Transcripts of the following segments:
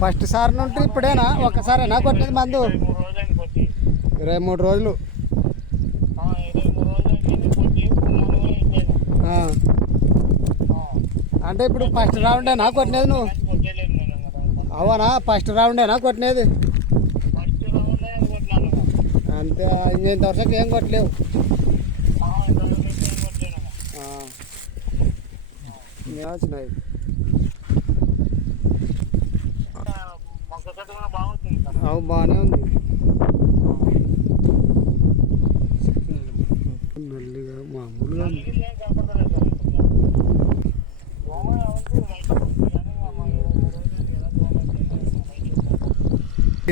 First sir నుండి ఇప్పుడేనా ఒక్కసారేనా కొట్టేది మందు? 23 రోజులు. అంటే ఇప్పుడు ఫస్ట్ రౌండేనా కొట్టినది నువ్వు? అవునా, ఫస్ట్ రౌండేనా కొట్టినది? అంతే, ఇంతవరకు ఏం కొట్టలేవు. వచ్చినాయి అవు బాగానే ఉంది. నల్లిగా మామూలుగా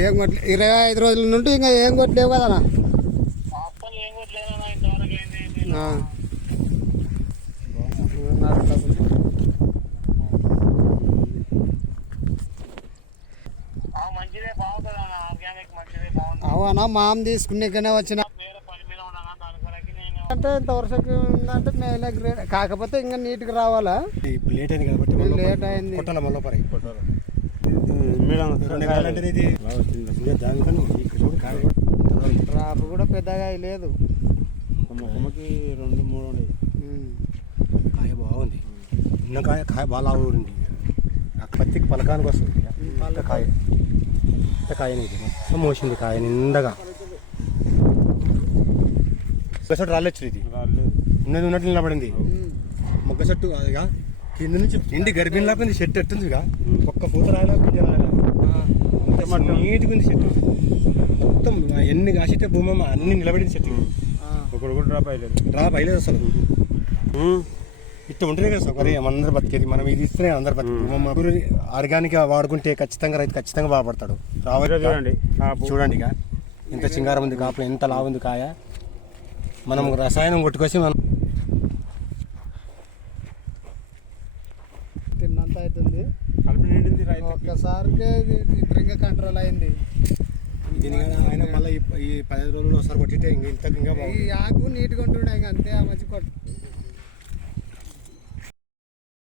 ఏం కొట్టలే. 25 రోజుల నుండి ఇంకా ఏం కొట్టలేవు కదా. అవునా, మామ తీసుకునేకనే వచ్చిన అంటే ఇంతవరకు ఉందంటే మేలే గ్రేడ్. కాకపోతే ఇంకా నీట్గా రావాలా. లేట్ అయింది కాబట్టి లేట్ అయింది. రాపు కూడా పెద్దగా లేదు. కొమ్మకి 2-3 ఉన్నాయి. కాయ బాగుంది. చిన్న కాయ బాగా ఊరింది. పత్తికి పలకానికి వస్తుంది కాయ. కాయ మొత్తం మోసింది కాయ నిండగా. మొగ్గ చెట్టు రాలేదు. ఇది ఉన్నట్టు నిలబడింది మొగ్గ చెట్టు. అదిగా కింద నుంచి ఎండి గర్భిణి లేకపోయింది. చెట్టు ఎట్టుంది ఒక్క పూత రాయలా నీట్గా ఉంది చెట్టు. మొత్తం ఎన్ని కాసితే భూమి అన్ని నిలబడింది చెట్టు. ఒకటి కూడా డ్రాప్ అయ్యలేదు అసలు. ఇట్లా ఉంటేనే కదా సౌకర్యం అందరు బతికేది. మనం ఇది ఇస్తేనే అందరు బతికేది. ఆర్గానిక్ వాడుకుంటే ఖచ్చితంగా రైతు ఖచ్చితంగా బాగుపడతాడు. చూడండి ఇక ఎంత చింగారం ఉంది కాపులు, ఎంత లావు ఉంది కాయ. మనం రసాయనం కొట్టుకొచ్చి మనం తిన్నంత అవుతుంది. ఒక్కసారికి డ్రింక్ కంట్రోల్ అయింది. ఆయన మళ్ళీ ఈ 15 రోజులు ఒకసారి కొట్టితే ఇంకా ఈ ఆకు నీట్గా ఉంటుండే ఇంకా అంతే. ఆ మంచి కొట్టు